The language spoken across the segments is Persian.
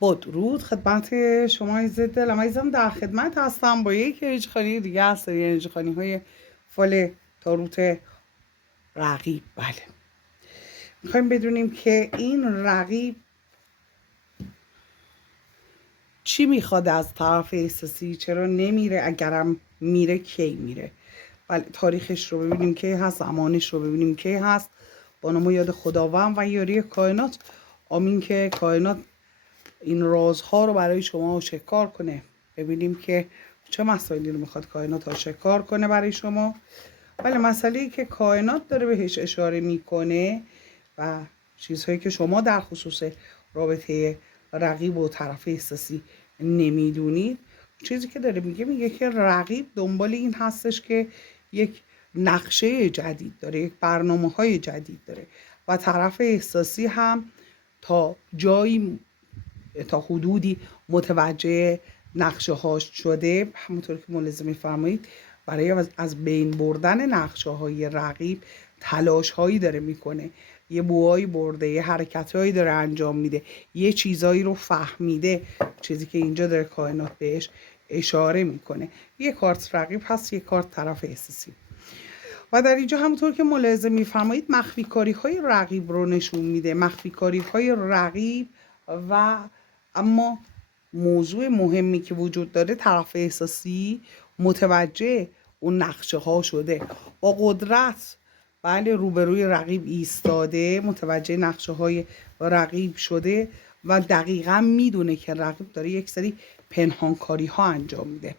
با درود خدمت شما عزیز دلم عزیزم، در خدمت هستم با یک انرژیخوانی دیگه از سری انرژیخوانی های فال تاروت رقیب. بله، میخوایم بدونیم که این رقیب چی میخواد از طرف احساسی، چرا نمیره، اگرم میره کی میره. بله، تاریخش رو ببینیم کی هست، زمانش رو ببینیم کی هست، با نام و یاد خداوند و یاری کائنات. آمین که کائنات این رازها رو برای شما آشکار کنه. ببینیم که چه مسائلی رو میخواد کائنات آشکار کنه برای شما. بله، مسئله‌ای که کائنات داره بهش اشاره میکنه و چیزهایی که شما در خصوص رابطه رقیب و طرف احساسی نمیدونید، چیزی که داره میگه که رقیب دنبال این هستش که یک نقشه جدید داره، یک برنامه‌های جدید داره و طرف احساسی هم تا جایی، تا حدودی متوجه نقشه هاش شده. همونطور که ملاحظه میفرمایید برای از بین بردن نقشه های رقیب تلاش هایی داره میکنه، یه بوهایی برده، یه حرکت هایی داره انجام میده، یه چیزایی رو فهمیده. چیزی که اینجا داره کائنات بهش اشاره میکنه، یه کارت رقیب هست، یه کارت طرف احساسی. و در اینجا همونطور که ملاحظه میفرمایید مخفی کاری های رقیب رو نشون میده، مخفی کاری های رقیب. و اما موضوع مهمی که وجود داره، طرف احساسی متوجه اون نقشه ها شده، با قدرت بله روبروی رقیب ایستاده، متوجه نقشه های رقیب شده و دقیقا میدونه که رقیب داره یک سری پنهانکاری ها انجام میده.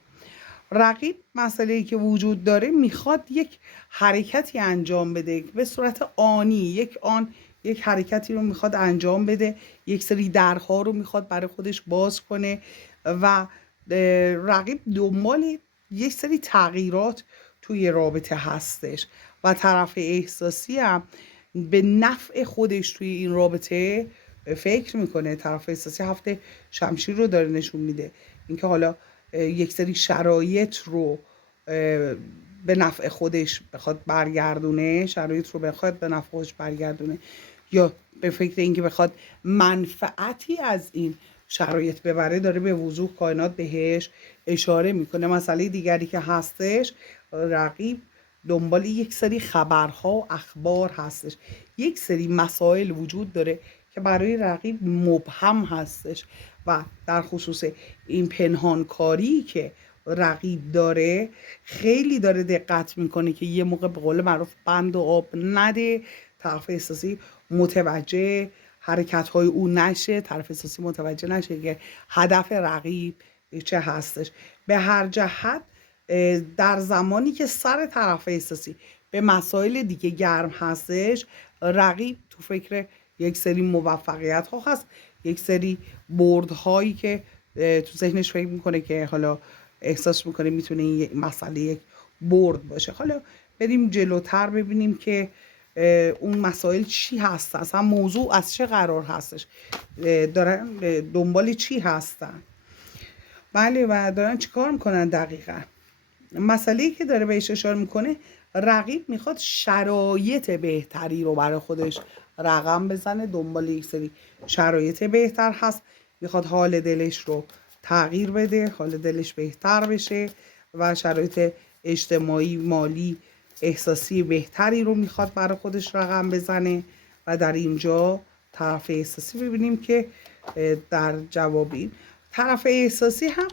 رقیب مسئله‌ای که وجود داره، میخواد یک حرکتی انجام بده به صورت آنی، یک حرکتی رو میخواد انجام بده، یک سری درها رو میخواد برای خودش باز کنه و رقیب دنبال یک سری تغییرات توی رابطه هستش و طرف احساسی هم به نفع خودش توی این رابطه فکر میکنه. طرف احساسی هفته شمشیر رو داره نشون میده، اینکه حالا یک سری شرایط رو به نفع خودش بخواد برگردونه، شرایط رو بخواد به نفع خودش برگردونه، یا به فکر اینکه بخواد منفعتی از این شرایط ببره. داره به وضوح کائنات بهش اشاره میکنه. مسئله دیگری که هستش، رقیب دنبال یک سری خبرها و اخبار هستش، یک سری مسائل وجود داره که برای رقیب مبهم هستش و در خصوص این پنهانکاری که رقیب داره خیلی داره دقت میکنه که یه موقع به قول معروف بند و آب نده، طرف احساسی متوجه حرکت های او نشه، طرف احساسی متوجه نشه که هدف رقیب چه هستش. به هر جهت در زمانی که سر طرف احساسی به مسائل دیگه گرم هستش، رقیب تو فکر یک سری موفقیت ها هست، یک سری برد هایی که تو ذهنش فکر میکنه که حالا احساس میکنه میتونه این مسئله یک برد باشه. حالا بریم جلوتر ببینیم که اون مسائل چی هست، اصلا موضوع از چه قرار هستش، دارن دنبال چی هستن. بله، و دارن چیکار میکنن دقیقا. مسئله‌ای که داره بهش اشاره میکنه، رقیب میخواد شرایط بهتری رو برای خودش رقم بزنه، دنبال یک سری شرایط بهتر هست، میخواد حال دلش رو تغییر بده، حال دلش بهتر بشه و شرایط اجتماعی، مالی، احساسی بهتری رو میخواد برای خودش رقم بزنه. و در اینجا طرف احساسی ببینیم که در جوابی طرف احساسی هم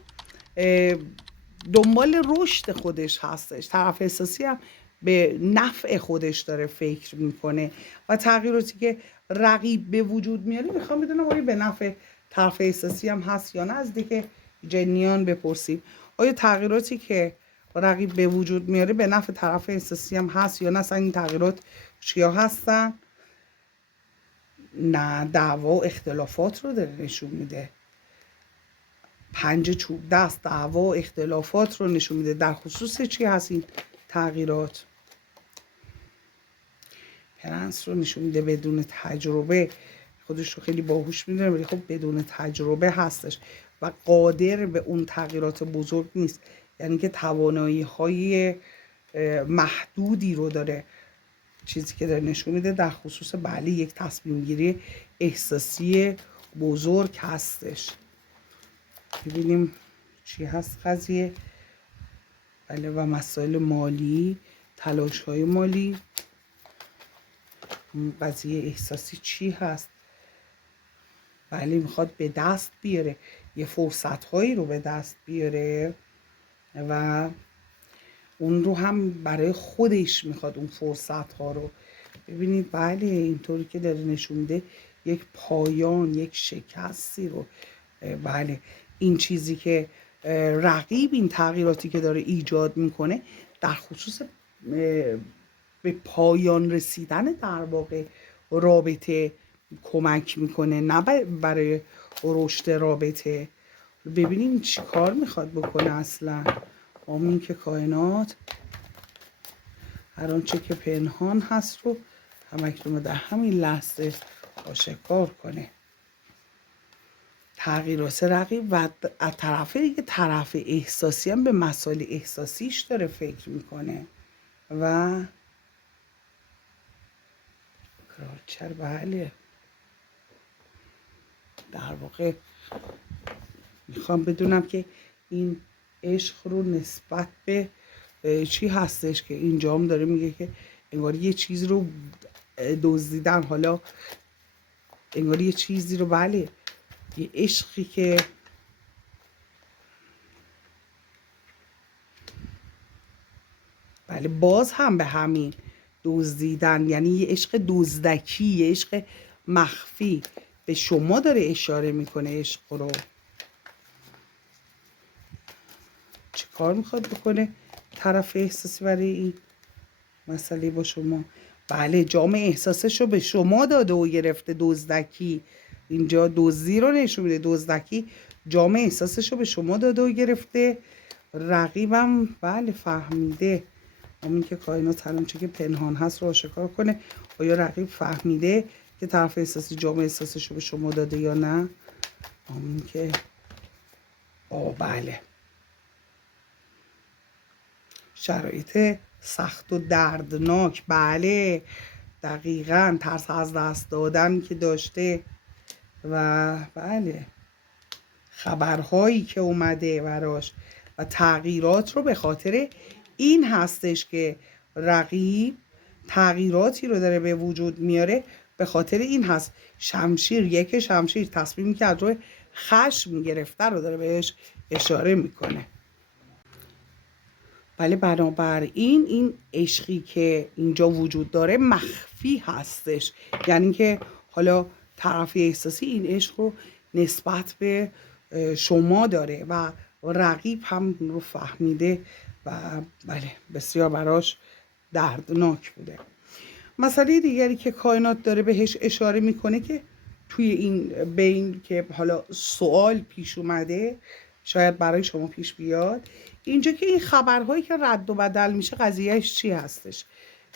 دنبال رشد خودش هستش، طرف احساسی هم به نفع خودش داره فکر میکنه و تغییراتی که رقیب به وجود میاره میخوام بدونم آیا به نفع طرف احساسی هم هست یا نه. از دیگه جنیان بپرسیم آیا تغییراتی که رقیب به وجود میاره به نفع طرف احساسی هم هست یا نه. اصلا این تغییرات چیا هستن؟ نه، دعوا و اختلافات رو داره نشون میده. 5 چوب دست دعوا و اختلافات رو نشون میده. در خصوص چی هست این تغییرات؟ پرنس رو نشون میده. بدون تجربه، خودش رو خیلی باهوش میدونه ولی خب بدون تجربه هستش و قادر به اون تغییرات بزرگ نیست، یعنی که توانایی های محدودی رو داره. چیزی که داره نشون میده در خصوص بله یک تصمیم گیری احساسی بزرگ هستش. ببینیم چی هست قضیه. بله و مسائل مالی، تلاش های مالی. قضیه احساسی چی هست؟ بله میخواد به دست بیاره، یه فرصت هایی رو به دست بیاره و اون رو هم برای خودش میخواد، اون فرصت ها رو. ببینید بله اینطوری که داره نشون میده یک پایان، یک شکستی رو. بله این چیزی که رقیب، این تغییراتی که داره ایجاد میکنه در خصوص به پایان رسیدن در واقع رابطه کمک میکنه، نه برای رشد رابطه. ببینیم چی کار میخواد بکنه اصلا. آمین که کائنات هر آنچه که پنهان هست رو همکنون در همین لحظه آشکار کنه. تغییرات رقیب و از طرف دیگه طرف احساسی هم به مسائل احساسیش داره فکر میکنه و کرالچر. بله در واقع میخوام بدونم که این عشق رو نسبت به چی هستش که اینجا هم داره میگه که انگار یه چیزی رو دزدیدن. حالا انگار یه چیزی رو، بله یه عشقی که بله باز هم به همین دزدیدن، یعنی یه عشق دزدکی، یه عشق مخفی به شما داره اشاره میکنه. عشق رو چه کار میخواد بکنه طرف احساسی برای این مسئله با شما؟ بله جام احساسش رو به شما داده و گرفته. دزدکی اینجا دزدی رو نشون میده. دزدکی جام احساسش رو به شما داده و گرفته. رقیبم بله فهمیده. همین که کائنات هر آنچه که پنهان هست رو آشکار کنه. آیا رقیب فهمیده که طرف احساسی جام احساسش رو به شما داده یا نه؟ همین که بله شرایط سخت و دردناک. بله دقیقاً ترس از دست دادن که داشته و بله خبرهایی که اومده براش و تغییرات رو به خاطر این هستش که رقیب تغییراتی رو داره به وجود میاره. به خاطر این هست شمشیر، یک شمشیر تصمیمی که از روی خشم گرفته رو داره بهش اشاره میکنه. بله بنابراین این عشقی که اینجا وجود داره مخفی هستش، یعنی که حالا طرف احساسی این عشق رو نسبت به شما داره و رقیب هم رو فهمیده و بله بسیار براش دردناک بوده. مسئله دیگری که کائنات داره بهش اشاره میکنه که توی این بین که حالا سوال پیش اومده، شاید برای شما پیش بیاد اینجا، که این خبرهایی که رد و بدل میشه قضیهش چی هستش؟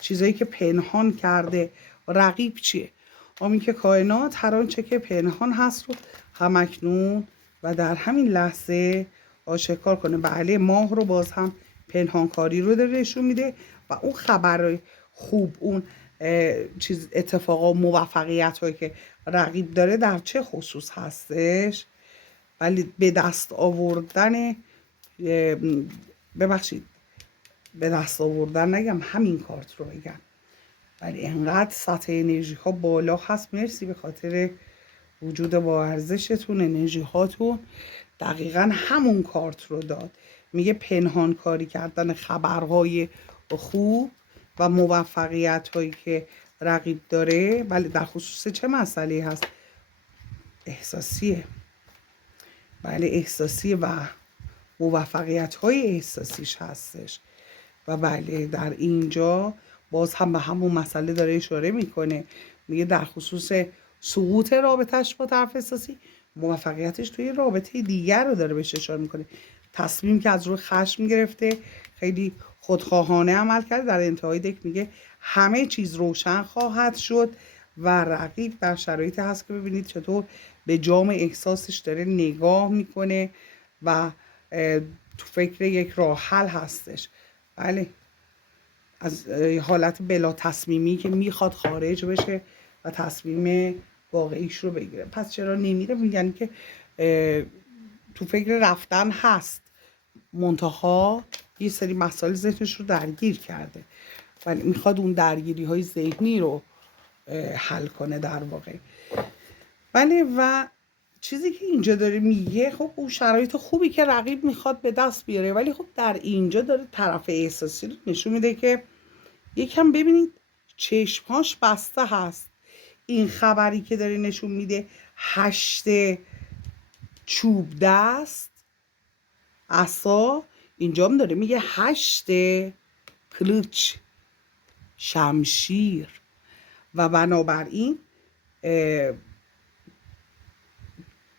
چیزایی که پنهان کرده رقیب چیه؟ همین که کائنات هر آنچه که پنهان هست رو همکنون و در همین لحظه آشکار کنه. بله ماه رو باز هم پنهانکاری رو داره نشون میده و اون خبر خوب، اون چیز اتفاقا موفقیت هایی که رقیب داره در چه خصوص هستش؟ ولی به دست آوردن ببخشید به دست آوردن نگم، همین کارت رو بگم، ولی انقدر سطح انرژی ها بالا هست. مرسی به خاطر وجود با ارزشتون، انرژی هاتون دقیقا همون کارت رو داد. میگه پنهان کاری کردن خبرهای خوب و موفقیت هایی که رقیب داره. ولی در خصوص چه مسئله هست؟ احساسیه. بله احساسی و موفقیت های احساسیش هستش و بله در اینجا باز هم به همون مسئله داره اشاره میکنه. میگه در خصوص سقوط رابطهش با طرف احساسی، موفقیتش توی رابطه دیگر رو داره بهش اشاره میکنه. تصمیم که از روی خشم گرفته، خیلی خودخواهانه عمل کرده. در انتهای دک میگه همه چیز روشن خواهد شد و رقیب در شرایطی هست که ببینید چطور به جام احساسش داره نگاه میکنه و تو فکر یک راه حل هستش. بله از حالت بلا تصمیمی که میخواد خارج بشه و تصمیم واقعیش رو بگیره. پس چرا نمیره؟ یعنی که تو فکر رفتن هست، منتها یه سری مسائل ذهنش رو درگیر کرده، ولی میخواد اون درگیری های ذهنی رو حل کنه در واقع. ولی و چیزی که اینجا داره میگه، خب اون شرایط خوبی که رقیب میخواد به دست بیاره، ولی خب در اینجا داره طرف احساسی رو نشون میده که یکم ببینید چشمهاش بسته هست. این خبری که داره نشون میده 8 چوب دست عصا، اینجا هم داره میگه 8 کلوچ شمشیر، و بنابراین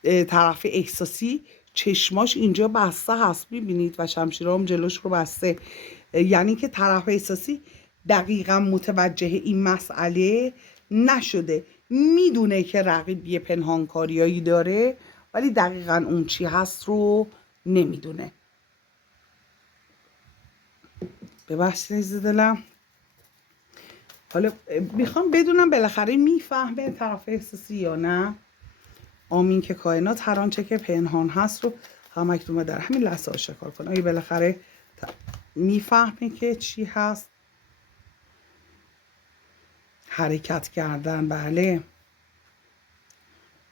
طرف احساسی چشماش اینجا بسته هست، میبینید، و شمشیرها هم جلوش رو بسته. یعنی که طرف احساسی دقیقا متوجه این مسئله نشده، میدونه که رقیب یه پنهانکاریایی داره، ولی دقیقا اون چی هست رو نمیدونه. ببخشید عزیز دلم. حالا میخوام بدونم بالاخره میفهمه طرف احساسی یا نه. آمین که کائنات هر آنچه که پنهان هست رو همکنون در همین لحظه آشکار کنه. آیا بالاخره میفهمه که چی هست؟ حرکت کردن، بله،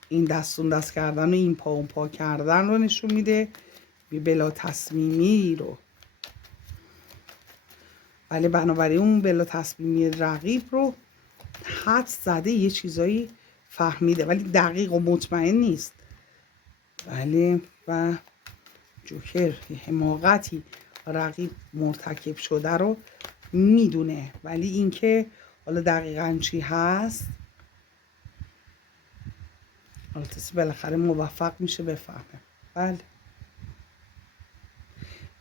این دستون دست کردن و این پا اون پا کردن رو نشون میده، بلا تصمیمی رو. ولی بنابراین اون بلا تصمیمی رقیب رو حد زده، یه چیزایی فهمیده ولی دقیق و مطمئن نیست. بله، و جوکر حماقتی رقیب مرتکب شده رو میدونه، ولی اینکه حالا دقیقاً چی هست، حالا بالاخره موفق میشه بفهمه. بله،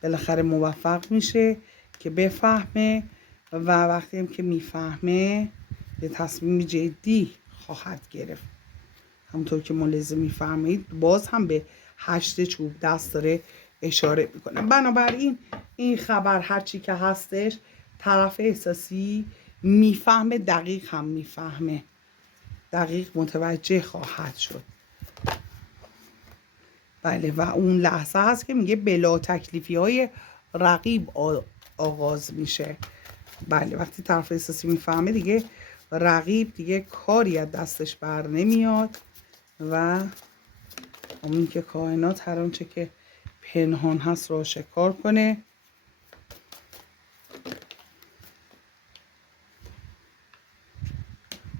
بالاخره موفق میشه که بفهمه، و وقتی هم که میفهمه یه تصمیم جدی خواهد گرفت. همونطور که ملاحظه میفرمایید باز هم به 8 چوب دست داره اشاره میکنه. بنابراین این خبر هرچی که هستش طرف احساسی میفهمه، دقیق هم میفهمه، دقیق متوجه خواهد شد. بله، و اون لحظه هست که میگه بلا تکلیفی های رقیب آغاز میشه. بله، وقتی طرف احساسی میفهمه دیگه رقیب دیگه کاری از دستش بر نمیاد، و همین که کائنات هر آنچه که پنهان هست رو آشکار کنه.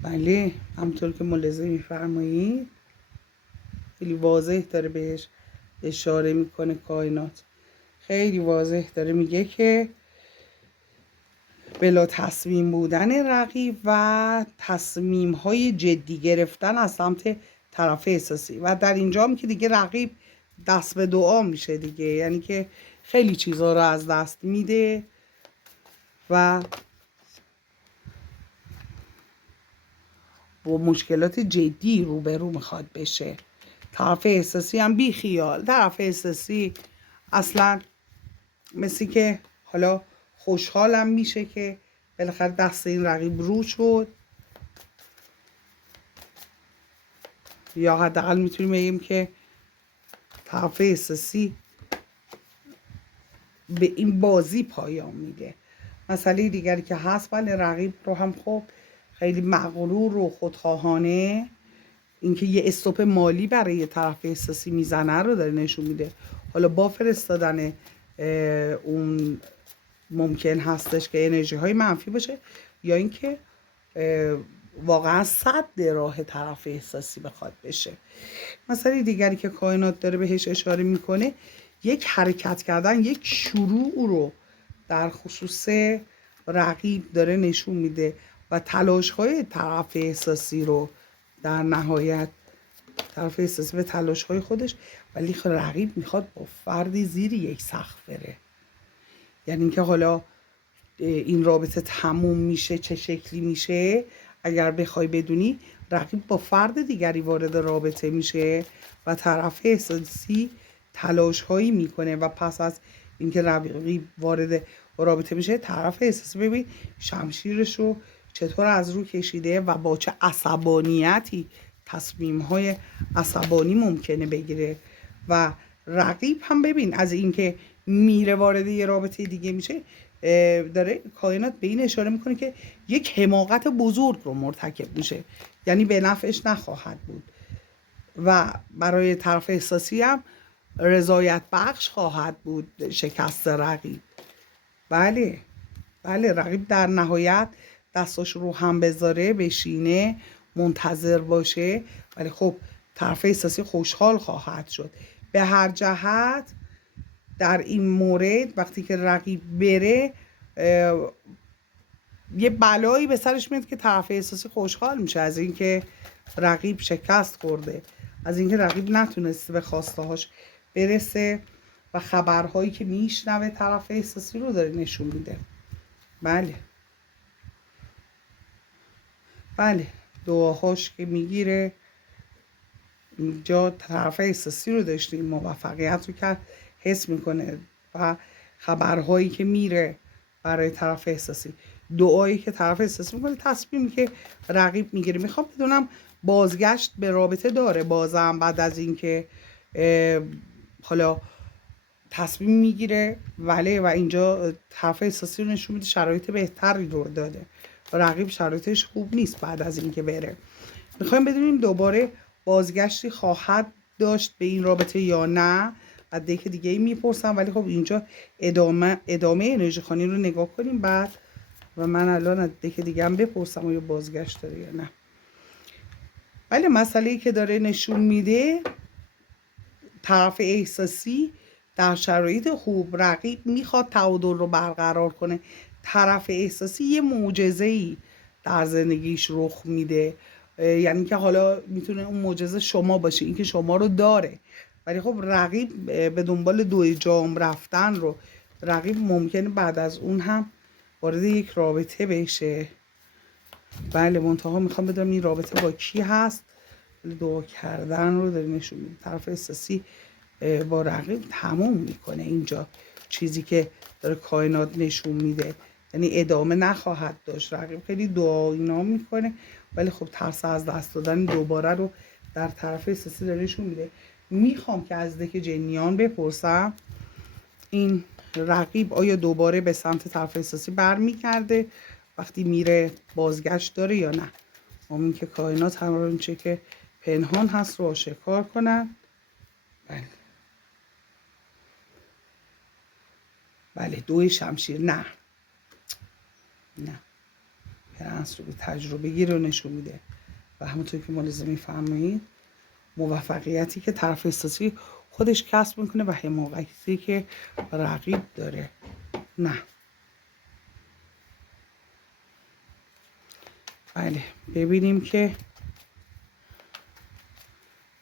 بله، همونطور که ملاحظه میفرمایید خیلی واضح داره بهش اشاره میکنه. کائنات خیلی واضح داره میگه که بلا تصمیم بودن رقیب و تصمیم های جدی گرفتن از سمت طرف احساسی، و در اینجا هم که دیگه رقیب دست به دعا میشه دیگه، یعنی که خیلی چیزها رو از دست میده و با مشکلات جدی روبرو میخواد بشه. طرف احساسی هم بی خیال، طرف احساسی اصلا مثل که حالا خوشحالم میشه که بالاخره دست این رقیب رو شد، یا حداقل میتونیم بگیم که طرف احساسی به این بازی پایان میده. مسئله دیگری که هست، بله، رقیب رو هم خب خیلی مغرور و خودخواهانه اینکه یه استوپ مالی برای طرف احساسی میزنه رو داره نشون میده. حالا با فرستادن اون ممکن هستش که انرژی های منفی باشه، یا اینکه واقعا صد راه طرف احساسی بخواد بشه. مسئله دیگری که کائنات داره بهش اشاره میکنه، یک حرکت کردن، یک شروع رو در خصوص رقیب داره نشون میده، و تلاش های طرف احساسی رو در نهایت طرف احساسی به تلاش های خودش، ولی رقیب میخواد با فردی زیر یک سقف بره. یعنی اینکه حالا این رابطه تموم میشه چه شکلی میشه، اگر بخوای بدونی رقیب با فرد دیگری وارد رابطه میشه و طرف احساسی تلاش هایی میکنه، و پس از اینکه رقیب وارد رابطه میشه طرف احساسی ببین شمشیرش رو چطور از رو کشیده و با چه عصبانیتی تصمیم‌های عصبانی ممکنه بگیره. و رقیب هم ببین از اینکه میره وارد یه رابطه دیگه میشه، داره کائنات به این اشاره میکنه که یک حماقت بزرگ رو مرتکب میشه، یعنی به نفعش نخواهد بود و برای طرف احساسی هم رضایت بخش خواهد بود شکست رقیب. بله رقیب در نهایت دستاش رو هم بذاره، بشینه منتظر باشه، ولی خب طرف احساسی خوشحال خواهد شد. به هر جهت در این مورد وقتی که رقیب بره یه بلایی به سرش میاد که طرف احساسی خوشحال میشه از اینکه رقیب شکست خورده، از اینکه رقیب نتونسته به خواسته هاش برسه و خبرهایی که میشنوه طرف احساسی رو داره نشون میده. بله دعاهاش که میگیره، اینجا طرف احساسی رو داشتیم، موفقیت رو که حس میکنه و خبرهایی که میره برای طرف احساسی، دعایی که طرف احساسی میکنه، تصمیمی که رقیب میگیره. میخوام بدونم بازگشت به رابطه داره بازم بعد از اینکه حالا تصمیم میگیره، ولی و اینجا طرف احساسی رو نشون میده شرایط بهتری رو داده و رقیب شرایطش خوب نیست بعد از اینکه بره. میخوایم بدونیم دوباره بازگشتی خواهد داشت به این رابطه یا نه. از دک دیگه ای میپرسم، ولی خب اینجا ادامه انرژی خانی رو نگاه کنیم بعد و من الان از دک دیگه هم بپرسم آیا بازگشت داره یا نه. ولی مسئله‌ای که داره نشون میده طرف احساسی در شرایط خوب، رقیب میخواد تعادل رو برقرار کنه، طرف احساسی یه معجزه‌ای در زندگیش رخ میده، یعنی که حالا میتونه اون معجزه شما باشه، اینکه شما رو داره، ولی خب رقیب به دنبال دوی جام رفتن رو، رقیب ممکنه بعد از اون هم وارد یک رابطه بشه. بله منتها میخوام بدونم این رابطه با کی هست. دعا کردن رو داره نشون میده. طرف احساسی با رقیب تموم میکنه. اینجا چیزی که داره کائنات نشون میده، یعنی ادامه نخواهد داشت. رقیب خیلی دعا اینا میکنه، ولی خب ترس از دست دادن دوباره رو در طرف احساسی داره نشون میده. میخوام که از دک جنیان بپرسم این رقیب آیا دوباره به سمت طرف احساسی برمیگرده وقتی میره، بازگشت داره یا نه. همین که کائنات هر آنچه که پنهان هست رو آشکار کنن. بله دوی شمشیر نه پرنس رو به تجربه گیر رو نشون میده و همونطور که ملاحظه میفرمایید موفقیتی که طرف احساسی خودش کسب میکنه و حماقتی که رقیب داره نه. بله ببینیم که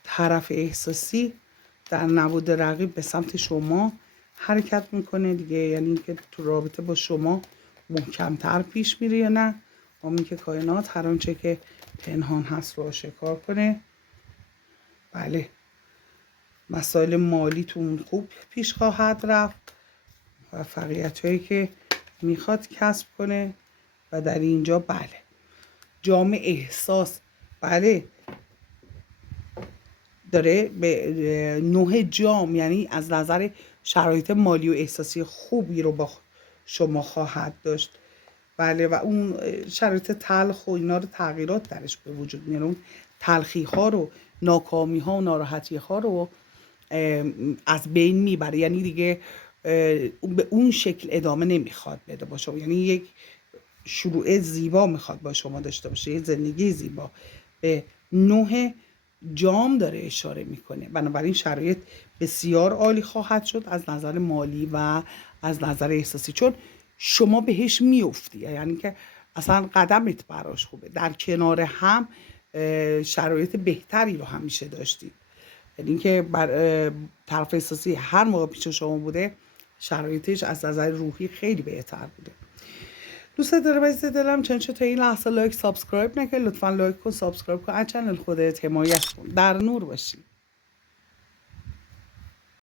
طرف احساسی در نبود رقیب به سمت شما حرکت میکنه دیگه، یعنی که تو رابطه با شما محکمتر پیش میره یا نه. همین که کائنات هر آنچه که پنهان هست رو آشکار کنه. بله مسائل مالیتون خوب پیش خواهد رفت، موفقیت هایی که میخواد کسب کنه و در اینجا بله جام احساس، بله داره به 9 جام، یعنی از نظر شرایط مالی و احساسی خوبی رو با شما خواهد داشت. بله و اون شرایط تلخ و اینا رو تغییرات درش به وجود میاره، اون تلخی ها رو، ناکامی ها و ناراحتی ها رو از بین میبره، یعنی دیگه به اون شکل ادامه نمیخواد بده با شما، یعنی یک شروع زیبا میخواد با شما داشته باشه، یه زندگی زیبا. به 9 جام داره اشاره میکنه، بنابراین شرایط بسیار عالی خواهد شد از نظر مالی و از نظر احساسی، چون شما بهش میفتی، یعنی که اصلا قدمت براش خوبه. در کنار هم شرایط بهتری رو همیشه داشتید، یعنی اینکه بر طرف احساسی هر موقع پیش شما بوده شرایطش از نظر روحی خیلی بهتر بوده. دوست دارم عزیز دلم چنانچه تا این لحظه لایک سابسکرایب نکرد، لطفا لایک کن، سابسکرایب کن، از چنل خودت حمایت کن. در نور باشی.